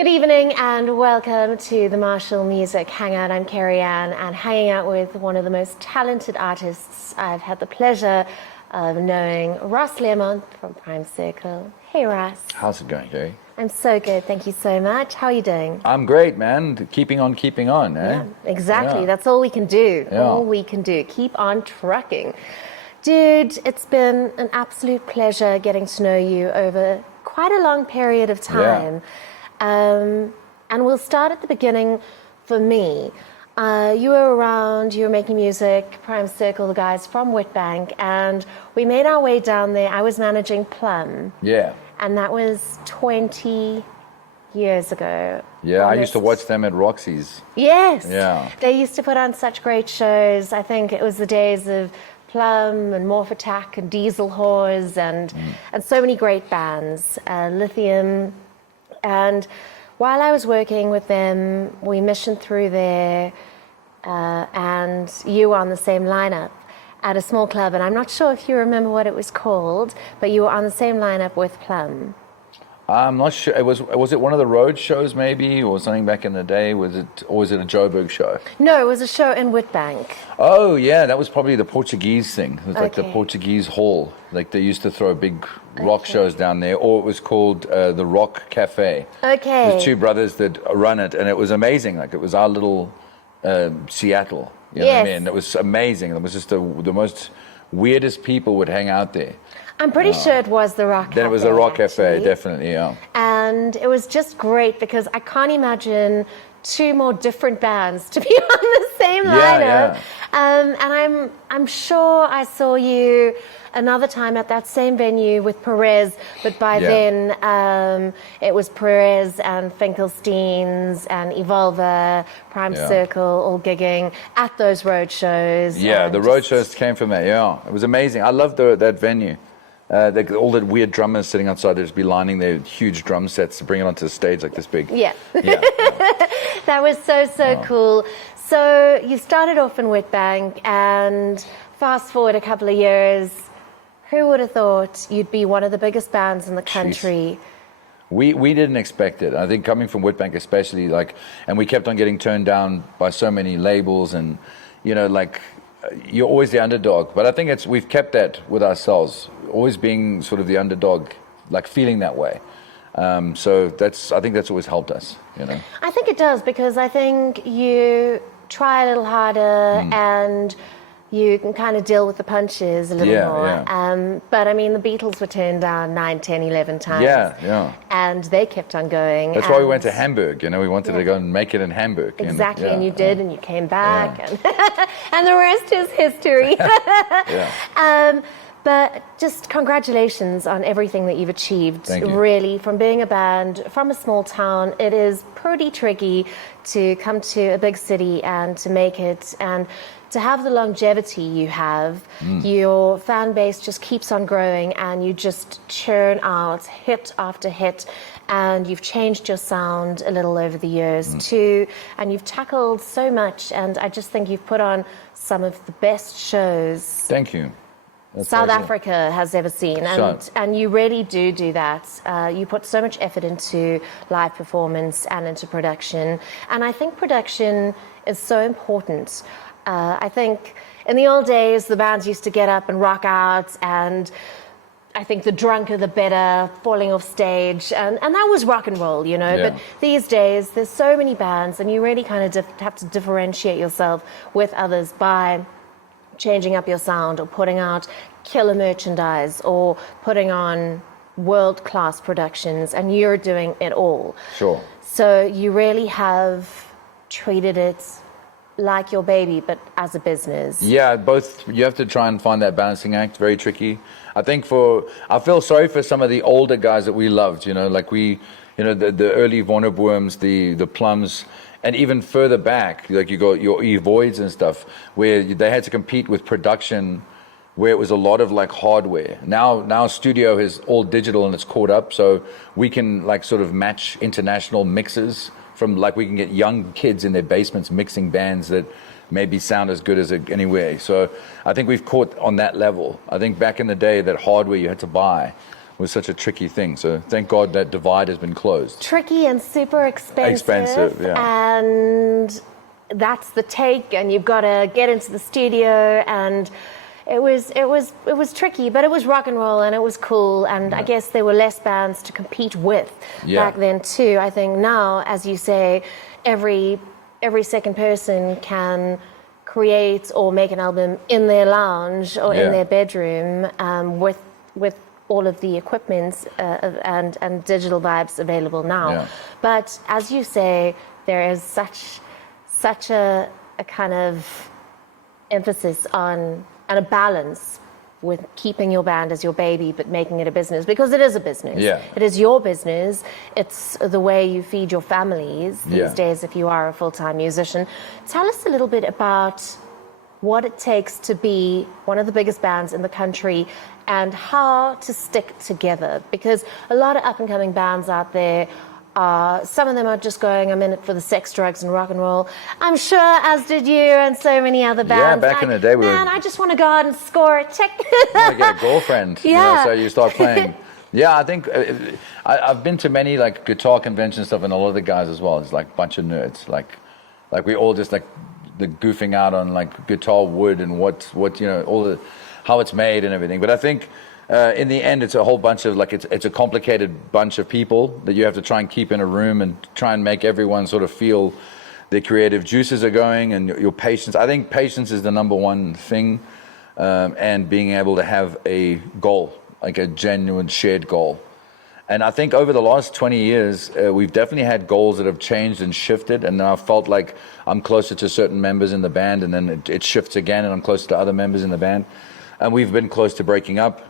Good evening and welcome to the Marshall Music Hangout. I'm Kerry-anne and hanging out with one of the most talented artists I've had the pleasure of knowing, Ross Learmonth from Prime Circle. Hey Ross. How's it going, Kerry? I'm so good, thank you so much. How are you doing? I'm great, man. Keeping on, eh? Yeah, exactly. Yeah. That's all we can do. Yeah. All we can do. Keep on trucking. Dude, it's been an absolute pleasure getting to know you over quite a long period of time. Yeah. And we'll start at the beginning for me. You were around, you were making music, Prime Circle, the guys from Witbank, and we made our way down there. I was managing Plum. Yeah. And that was 20 years ago. Yeah, I used to watch them at Roxy's. Yes. Yeah. They used to put on such great shows. I think it was the days of Plum and Morph Attack and Diesel Whores and so many great bands, Lithium. And while I was working with them, we missioned through there, and you were on the same lineup at a small club, and I'm not sure if you remember what it was called, but you were on the same lineup with Plum. I'm not sure. Was it one of the road shows maybe, or something back in the day? Was it a Joburg show? No, it was a show in Witbank. Oh yeah, that was probably the Portuguese thing. It was like the Portuguese hall. Like they used to throw big rock shows down there, or it was called the Rock Cafe. Okay. There's two brothers that run it, and it was amazing. Like it was our little Seattle. You know what I mean? It was amazing. It was just the most weirdest people would hang out there. I'm pretty sure it was the Rock Cafe. Then it was the Rock Cafe, definitely, yeah. And it was just great because I can't imagine two more different bands to be on the same lineup. Yeah. And I'm sure I saw you another time at that same venue with Perez, but by then it was Perez and Finkelstein's and Evolver, Prime Circle, all gigging at those road shows. Yeah, the road shows came from that, yeah. It was amazing. I loved that venue. All the weird drummers sitting outside, they'd just be lining their huge drum sets to bring it onto the stage like this big. Yeah. That was so cool. So you started off in Witbank, and fast forward a couple of years, who would have thought you'd be one of the biggest bands in the country? Jeez. We didn't expect it. I think coming from Witbank especially, and we kept on getting turned down by so many labels, and you're always the underdog. But I think we've kept that with ourselves, always being sort of the underdog, like feeling that way. So I think that's always helped us, you know. I think it does, because I think you try a little harder and you can kind of deal with the punches a little more. Yeah. But I mean, the Beatles were turned down 9, 10, 11 times. Yeah. And they kept on going. That's why we went to Hamburg, you know. We wanted to go and make it in Hamburg. Exactly, and you did, and you came back. Yeah. And the rest is history. But just congratulations on everything that you've achieved. Thank you. Really, from being a band from a small town, it is pretty tricky to come to a big city and to make it, and to have the longevity you have. Your fan base just keeps on growing, and you just churn out hit after hit, and you've changed your sound a little over the years too, and you've tackled so much, and I just think you've put on some of the best shows. Thank you. That's South Africa has ever seen, and you really do that. You put so much effort into live performance and into production, and I think production is so important. I think in the old days, the bands used to get up and rock out, and I think the drunker the better, falling off stage, and that was rock and roll, you know. Yeah. But these days, there's so many bands, and you really kind of have to differentiate yourself with others by changing up your sound, or putting out killer merchandise, or putting on world-class productions, and you're doing it all. Sure. So you really have treated it like your baby, but as a business. Yeah, both. You have to try and find that balancing act. Very tricky. I feel sorry for some of the older guys that we loved, you know, like the early Vonnerbooms, the Plums, and even further back, like you got your Voids and stuff, where they had to compete with production, where it was a lot of like hardware. Now studio is all digital and it's caught up, so we can like sort of match international mixes from, like, we can get young kids in their basements mixing bands that maybe sound as good as anywhere. So I think we've caught on that level. I think back in the day, that hardware you had to buy was such a tricky thing. So thank God that divide has been closed. Tricky and super expensive. Expensive, yeah. And that's the take, and you've got to get into the studio, and it was tricky, but it was rock and roll, and it was cool, and I guess there were less bands to compete with back then too. I think now, as you say, every second person can create or make an album in their lounge or in their bedroom with all of the equipment and digital vibes available now. Yeah. But as you say, there is such a kind of emphasis on and a balance with keeping your band as your baby, but making it a business, because it is a business. Yeah. It is your business. It's the way you feed your families these days if you are a full-time musician. Tell us a little bit about what it takes to be one of the biggest bands in the country and how to stick together, because a lot of up-and-coming bands out there, some of them are just going, I'm in it for the sex, drugs, and rock and roll. I'm sure, as did you and so many other bands. Yeah, back in the day, man, I just want to go out and score a check. You want to get a girlfriend, you know, so you start playing. Yeah, I think I've been to many like guitar convention stuff, and a lot of the guys as well. It's like a bunch of nerds. Like we all just like the goofing out on like guitar wood and what you know, all the how it's made and everything. But I think in the end, it's a whole bunch of like it's a complicated bunch of people that you have to try and keep in a room and try and make everyone sort of feel their creative juices are going, and your patience. I think patience is the number one thing, and being able to have a goal, like a genuine shared goal. And I think over the last 20 years, we've definitely had goals that have changed and shifted, and I felt like I'm closer to certain members in the band, and then it shifts again, and I'm closer to other members in the band. And we've been close to breaking up.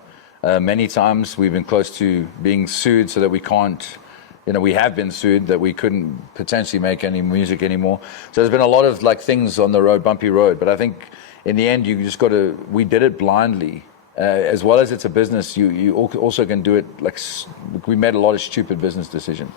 Many times we've been close to being sued so that we can't, you know, we have been sued that we couldn't potentially make any music anymore. So there's been a lot of like things on the road, bumpy road. But I think in the end, you just got to, we did it blindly. As well as it's a business, you also can do it like, we made a lot of stupid business decisions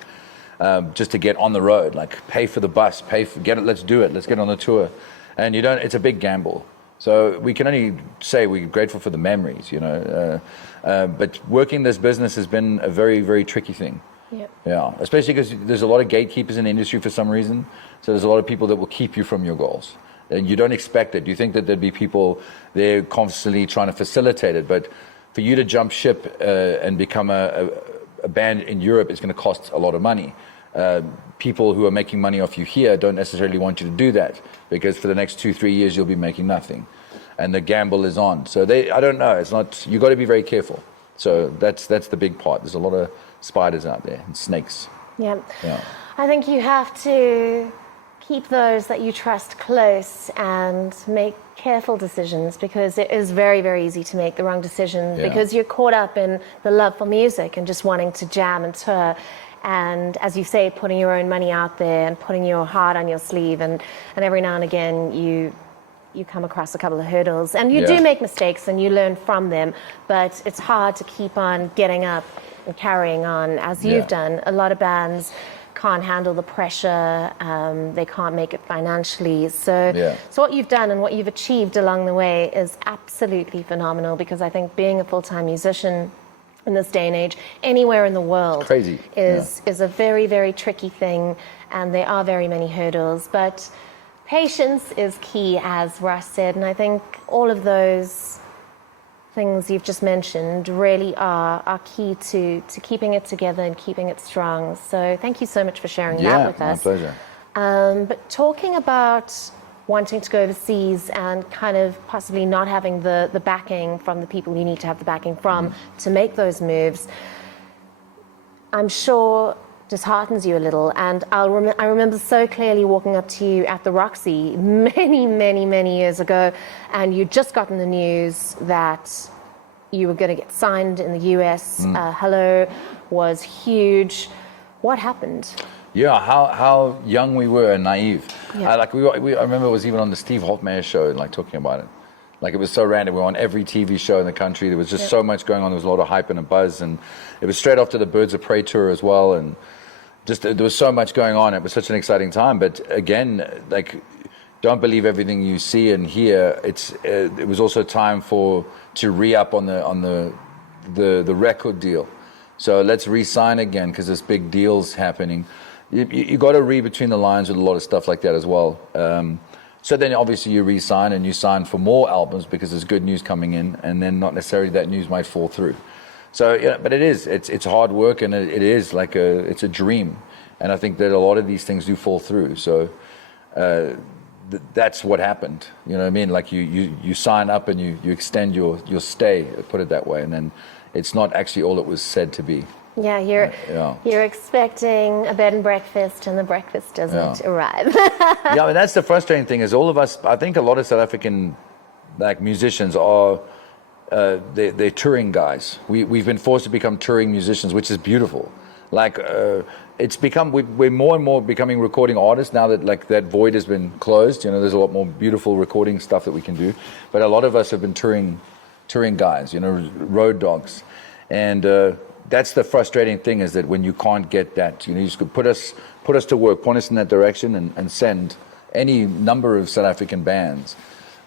just to get on the road, like pay for the bus, let's do it, let's get on the tour. And it's a big gamble. So we can only say we're grateful for the memories, you know. But working this business has been a very, very tricky thing. Yep. Yeah, especially because there's a lot of gatekeepers in the industry for some reason. So there's a lot of people that will keep you from your goals. And you don't expect it. You think that there'd be people there constantly trying to facilitate it. But for you to jump ship and become a band in Europe is going to cost a lot of money. People who are making money off you here don't necessarily want you to do that, because for the next 2-3 years you'll be making nothing, and the gamble is on. So I don't know. It's not. You got to be very careful. So that's the big part. There's a lot of spiders out there and snakes. Yeah. I think you have to keep those that you trust close and make careful decisions, because it is very, very easy to make the wrong decision because you're caught up in the love for music and just wanting to jam and tour. And as you say, putting your own money out there and putting your heart on your sleeve, and every now and again you come across a couple of hurdles, and you do make mistakes and you learn from them, but it's hard to keep on getting up and carrying on as you've done. A lot of bands can't handle the pressure, they can't make it financially. So what you've done and what you've achieved along the way is absolutely phenomenal, because I think being a full-time musician in this day and age, anywhere in the world, is a very, very tricky thing, and there are very many hurdles. But patience is key, as Russ said, and I think all of those things you've just mentioned really are key to keeping it together and keeping it strong. So thank you so much for sharing that with us. My pleasure. But talking about wanting to go overseas and kind of possibly not having the backing from the people you need to have the backing from to make those moves, I'm sure disheartens you a little. And I remember so clearly walking up to you at the Roxy many, many, many years ago, and you'd just gotten the news that you were going to get signed in the US. Hello was huge. What happened? Yeah, how young we were and naive. I remember it was even on the Steve Hofmeyer show, like talking about it. Like it was so random. We were on every TV show in the country. There was just so much going on. There was a lot of hype and a buzz, and it was straight after the Birds of Prey tour as well. And just there was so much going on. It was such an exciting time. But again, like, don't believe everything you see and hear. It was also time to re-up on the record deal. So let's re-sign again because this big deal's happening. You got to read between the lines with a lot of stuff like that as well. So then obviously you re-sign and you sign for more albums because there's good news coming in, and then not necessarily that news might fall through. So yeah, but it's hard work, and it is like it's a dream, and I think that a lot of these things do fall through. So that's what happened. You know what I mean? Like you sign up and you extend your stay, put it that way, and then it's not actually all it was said to be. Yeah, you're expecting a bed and breakfast, and the breakfast doesn't arrive. Yeah, I mean, that's the frustrating thing. Is all of us? I think a lot of South African like musicians are they're touring guys. We've been forced to become touring musicians, which is beautiful. Like it's become we're more and more becoming recording artists now that like that void has been closed. You know, there's a lot more beautiful recording stuff that we can do. But a lot of us have been touring guys. You know, road dogs, and that's the frustrating thing, is that when you can't get that, you know, you just could put us to work, point us in that direction, and send any number of South African bands.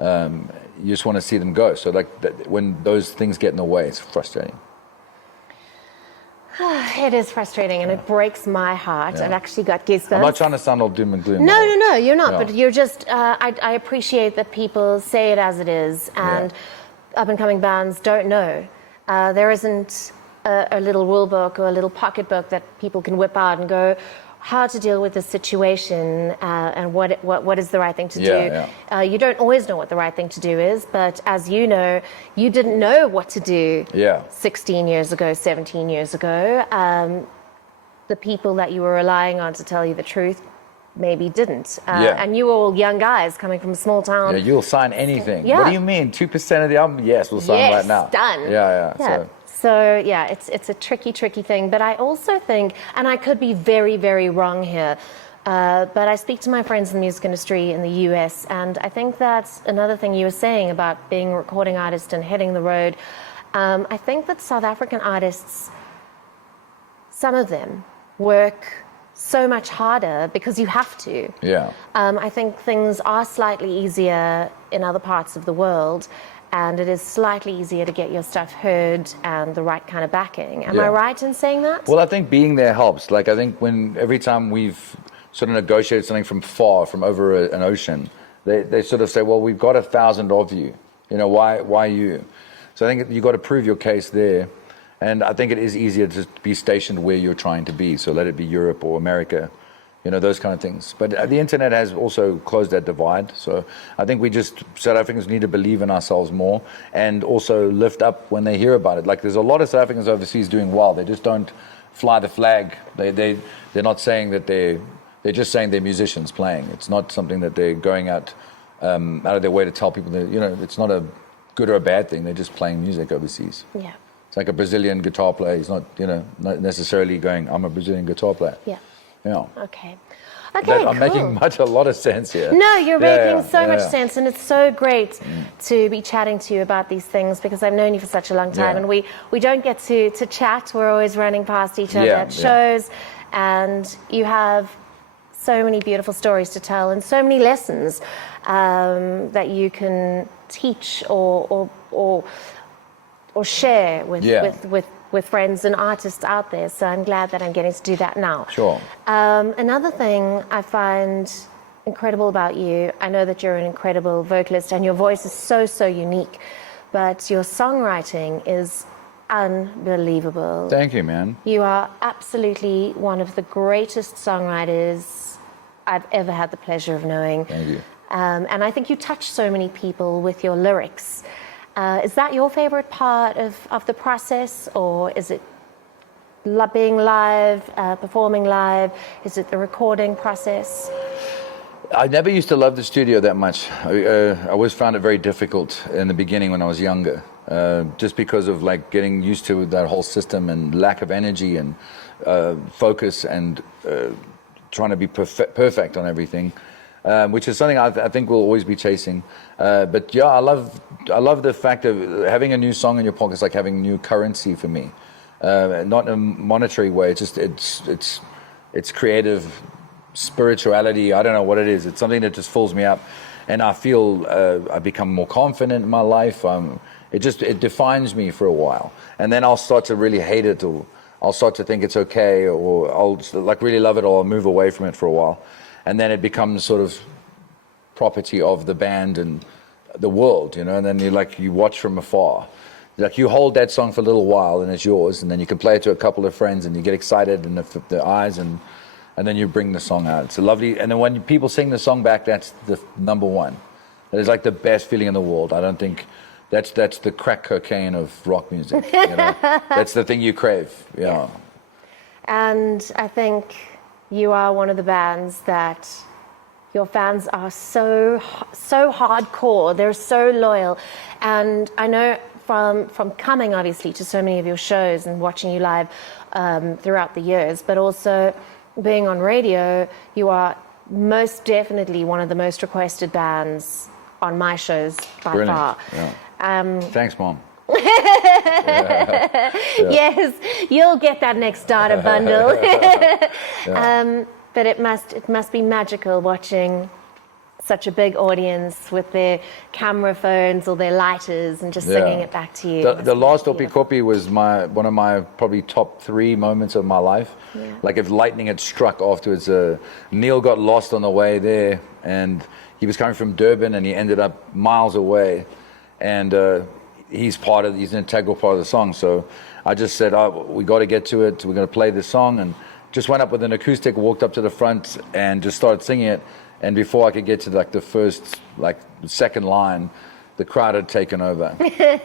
You just want to see them go. So like when those things get in the way, it's frustrating. It is frustrating, and it breaks my heart. I've actually got goosebumps. I'm not trying to sound all doom and gloom. No, you're not. But you're just, I appreciate that people say it as it is, and up-and-coming bands don't know. There isn't a little rule book or a little pocketbook that people can whip out and go, how to deal with this situation and what is the right thing to do. You don't always know what the right thing to do is, but as you know, you didn't know what to do 16 years ago, 17 years ago. The people that you were relying on to tell you the truth maybe didn't. And you were all young guys coming from a small town. Yeah, you'll sign anything. What do you mean? 2% of the album? Yes, we'll sign right now. Done. So yeah, it's a tricky thing. But I also think, and I could be very, very wrong here, but I speak to my friends in the music industry in the US, and I think that's another thing you were saying about being a recording artist and hitting the road. I think that South African artists, some of them, work so much harder because you have to. I think things are slightly easier in other parts of the world, and it is slightly easier to get your stuff heard and the right kind of backing. Am I right in saying that? Well, I think being there helps. Like, I think every time we've sort of negotiated something from over an ocean, they sort of say, well, we've got 1,000 of you. You know, why you? So I think you've got to prove your case there. And I think it is easier to be stationed where you're trying to be. So let it be Europe or America, you know, those kind of things. But the internet has also closed that divide. So I think South Africans need to believe in ourselves more, and also lift up when they hear about it. Like, there's a lot of South Africans overseas doing well. They just don't fly the flag. They're not saying that they're just saying they're musicians playing. It's not something that they're going out of their way to tell people that, you know, it's not a good or a bad thing. They're just playing music overseas. Yeah. It's like a Brazilian guitar player. He's not, you know, not necessarily going, I'm a Brazilian guitar player. Yeah. Yeah. Okay, I'm making a lot of sense here. No, you're making so much sense, and it's so great to be chatting to you about these things, because I've known you for such a long time, and we don't get to chat. We're always running past each other at shows, and you have so many beautiful stories to tell and so many lessons that you can teach or share with friends and artists out there. So I'm glad that I'm getting to do that now. Sure. Another thing I find incredible about you, I know that you're an incredible vocalist and your voice is so unique, but your songwriting is unbelievable. Thank you, man. You are absolutely one of the greatest songwriters I've ever had the pleasure of knowing. Thank you. And I think you touch so many people with your lyrics. Is that your favorite part of the process, or is it being live, performing live? Is it the recording process? I never used to love the studio that much. I always found it very difficult in the beginning when I was younger, just because of like getting used to that whole system and lack of energy and focus and trying to be perfect on everything. Which is something I think we'll always be chasing. But yeah, I love the fact of having a new song in your pocket is like having new currency for me. Not in a monetary way. It's creative spirituality. I don't know what it is. It's something that just fills me up, and I feel I become more confident in my life. It defines me for a while, and then I'll start to really hate it or I'll start to think it's okay, or I'll like really love it, or I'll move away from it for a while, and then it becomes sort of property of the band and the world, you know. And then you watch from afar, like you hold that song for a little while and it's yours, and then you can play it to a couple of friends and you get excited in the eyes, and then you bring the song out. It's a lovely, and then when people sing the song back, that's the number one. That is like the best feeling in the world. I don't think. That's the crack cocaine of rock music. You know? That's the thing you crave. Yeah. And I think you are one of the bands that your fans are so hardcore. They're so loyal. And I know from coming, obviously, to so many of your shows and watching you live throughout the years, but also being on radio, you are most definitely one of the most requested bands on my shows by Brilliant. far. Yeah. Thanks, Mom. Yes, you'll get that next starter bundle. But it must be magical watching such a big audience with their camera phones or their lighters and just singing it back to you. The last Opi Kopi was one of my probably top 3 moments of my life. Yeah. Like if lightning had struck afterwards. Neil got lost on the way there, and he was coming from Durban and he ended up miles away. And he's an integral part of the song. So I just said, we got to get to it. We're going to play this song, and just went up with an acoustic, walked up to the front, and just started singing it. And before I could get to the second line, the crowd had taken over,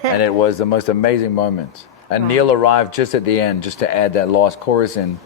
and it was the most amazing moment. And Neil arrived just at the end, just to add that last chorus in,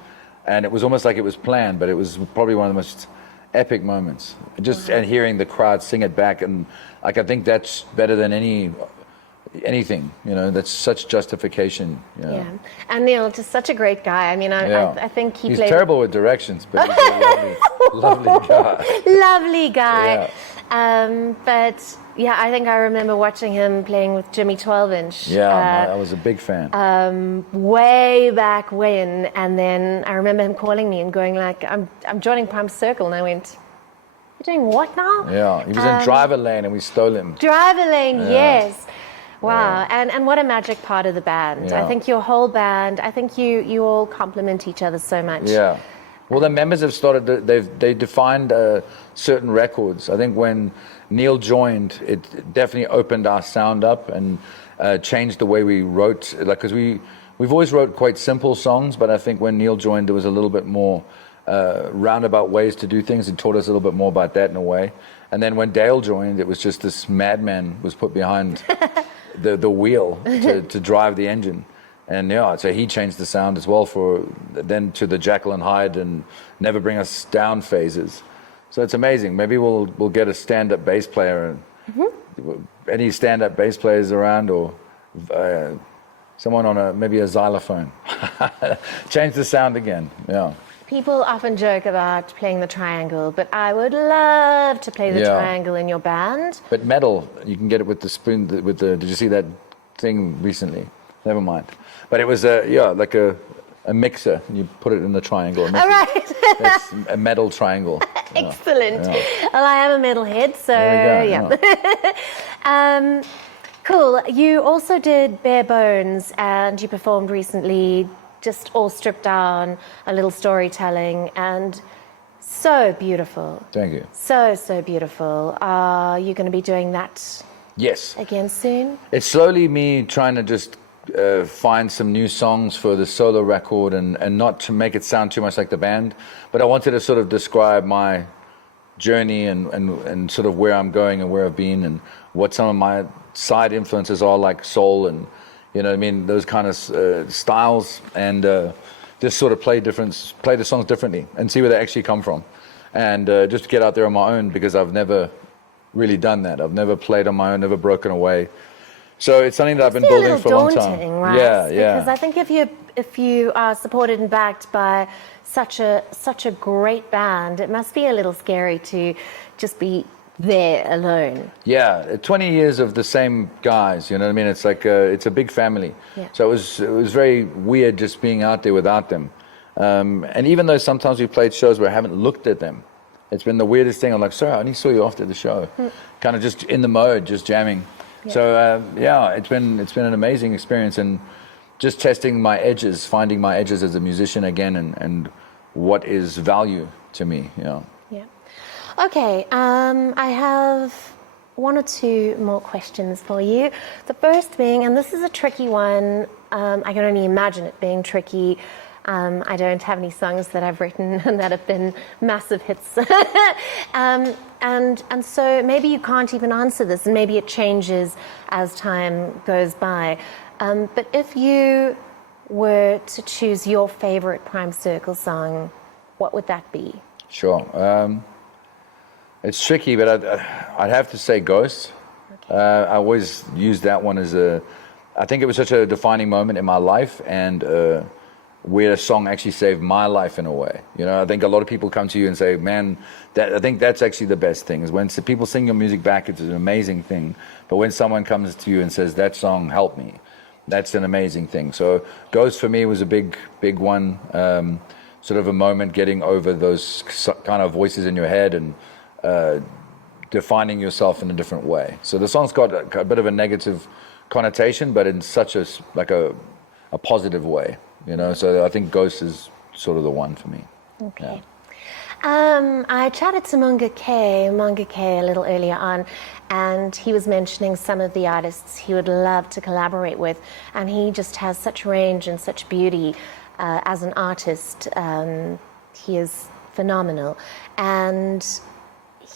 and it was almost like it was planned, but it was probably one of the most epic moments. And hearing the crowd sing it back, and I think that's better than anything, you know. That's such justification. You know. Yeah, and Neil, just such a great guy. I mean, I think he's terrible with directions, but he's a lovely guy. Lovely guy. Yeah. But yeah, I think I remember watching him playing with Jimmy 12-inch. Yeah, I was a big fan. Way back when, and then I remember him calling me and going like, "I'm joining Prime Circle," and I went, "You're doing what now?" Yeah, he was in Driver Lane and we stole him. Driver Lane, yes. Wow, and what a magic part of the band. Yeah. I think your whole band, I think you all complement each other so much. Yeah. Well, the members have started, they defined certain records. I think when Neil joined, it definitely opened our sound up and changed the way we wrote. Like, because we've always wrote quite simple songs, but I think when Neil joined, there was a little bit more roundabout ways to do things. He taught us a little bit more about that in a way. And then when Dale joined, it was just this madman was put behind the wheel to drive the engine. And so he changed the sound as well then to the Jekyll and Hyde and Never Bring Us Down phases. So it's amazing. Maybe we'll get a stand-up bass player. Any stand-up bass players around, or someone on maybe a xylophone. Change the sound again. Yeah. People often joke about playing the triangle, but I would love to play the triangle in your band. But metal, you can get it with the spoon. Did you see that thing recently? Never mind. But it was like a mixer, and you put it in the triangle. All right. That's a metal triangle. Excellent. Yeah. Well, I am a metalhead, so yeah. Cool. You also did Bare Bones, and you performed recently, just all stripped down, a little storytelling, and so beautiful. Thank you. So beautiful. Are you going to be doing that again soon? It's slowly me trying to just find some new songs for the solo record, and not to make it sound too much like the band, but I wanted to sort of describe my journey and sort of where I'm going and where I've been, and what some of my side influences are, like soul and, you know what I mean, those kind of styles, and just sort of play the songs differently and see where they actually come from, and just get out there on my own, because I've never really done that. I've never played on my own, never broken away. So it's something that I've been building for a long time. Right? Yeah. Because I think if you are supported and backed by such a great band, it must be a little scary to just be there alone. Yeah, 20 years of the same guys, you know what I mean? It's like it's a big family. Yeah. So it was very weird just being out there without them. And even though sometimes we played shows where I haven't looked at them, it's been the weirdest thing. I'm like, sorry, I only saw you after the show. Kind of just in the mode, just jamming. Yeah. So it's been an amazing experience, and just testing my edges, finding my edges as a musician again, and what is value to me, you know. Yeah. Okay, I have one or two more questions for you. The first being, and this is a tricky one, I can only imagine it being tricky. I don't have any songs that I've written that have been massive hits. And so maybe you can't even answer this, and maybe it changes as time goes by. But if you were to choose your favorite Prime Circle song, what would that be? Sure. It's tricky, but I'd have to say Ghost. Okay. I always use that one as I think it was such a defining moment in my life, and where a song actually saved my life in a way. You know, I think a lot of people come to you and say, man, I think that's actually the best thing, is when people sing your music back, it's an amazing thing. But when someone comes to you and says, that song helped me, that's an amazing thing. So Ghost for me was a big one, sort of a moment getting over those kind of voices in your head and defining yourself in a different way. So the song's got a bit of a negative connotation, but in such a positive way, you know. So I think Ghost is sort of the one for me. Okay. Yeah. I chatted to Munga K a little earlier on, and he was mentioning some of the artists he would love to collaborate with, and he just has such range and such beauty as an artist. He is phenomenal, and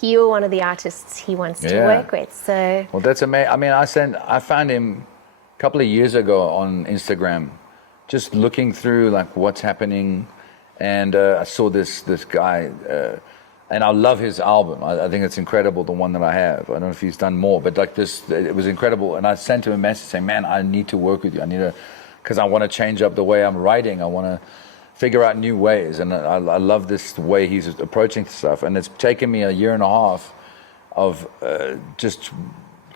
you're one of the artists he wants to work with. So well, that's amazing. I mean, I found him a couple of years ago on Instagram, just looking through like what's happening, and I saw this guy, and I love his album. I think it's incredible, the one that I have. I don't know if he's done more, but like this, it was incredible. And I sent him a message saying, man, I need to work with you. I need to, because I want to change up the way I'm writing. I want to figure out new ways, and I love this way he's approaching stuff. And it's taken me a year and a half of just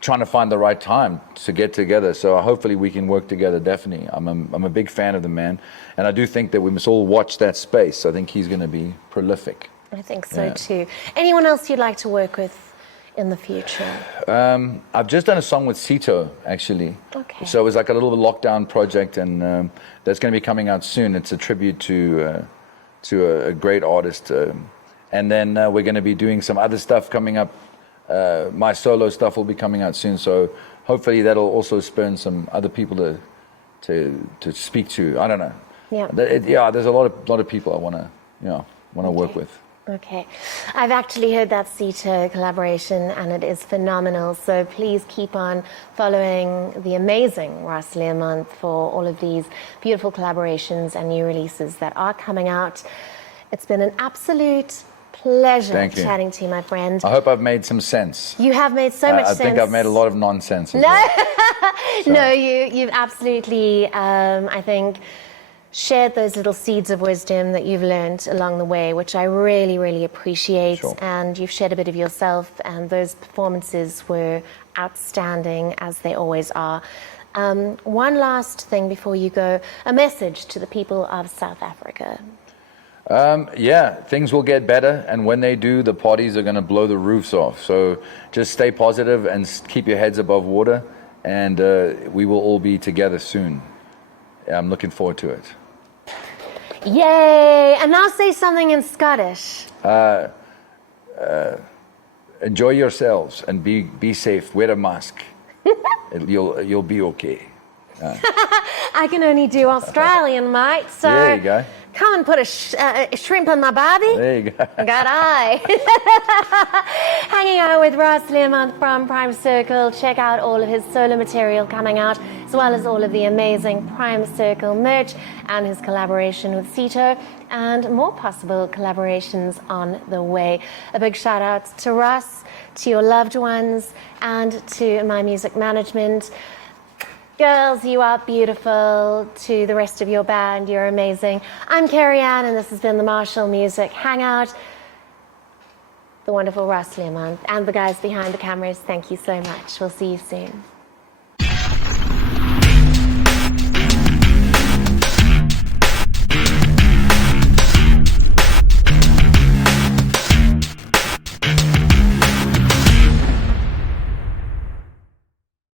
trying to find the right time to get together. So hopefully we can work together. Definitely, I'm a big fan of the man, and I do think that we must all watch that space. I think he's going to be prolific. I think so too. Anyone else you'd like to work with in the future? I've just done a song with Sito, actually. Okay. So it was like a little lockdown project, and that's going to be coming out soon. It's a tribute to a great artist, and then we're going to be doing some other stuff coming up. My solo stuff will be coming out soon, so hopefully that'll also spurn some other people to speak to. I don't know. Yeah. There's a lot of people I want to work with. Okay. I've actually heard that Sito collaboration, and it is phenomenal. So please keep on following the amazing Ross Learmonth for all of these beautiful collaborations and new releases that are coming out. It's been an absolute pleasure chatting to you, my friend. I hope I've made some sense. You have made so much sense. I think I've made a lot of nonsense as well. No, you've absolutely, I think, shared those little seeds of wisdom that you've learned along the way, which I really, really appreciate. Sure. And you've shared a bit of yourself, and those performances were outstanding, as they always are. One last thing before you go, a message to the people of South Africa. Things will get better, and when they do, the parties are going to blow the roofs off. So just stay positive and keep your heads above water, and we will all be together soon. I'm looking forward to it. Yay! And now say something in Scottish. Enjoy yourselves and be safe. Wear a mask. You'll be okay. I can only do Australian, mate. So there you go. Come and put a shrimp on my barbie. There you go. Got I. Hanging out with Ross Learmonth from Prime Circle. Check out all of his solo material coming out, as well as all of the amazing Prime Circle merch and his collaboration with Sito, and more possible collaborations on the way. A big shout out to Ross, to your loved ones, and to my music management. Girls, you are beautiful. To the rest of your band, you're amazing. I'm Kerry-anne, and this has been the Marshall Music Hangout. The wonderful Ross Learmonth and the guys behind the cameras, thank you so much. We'll see you soon.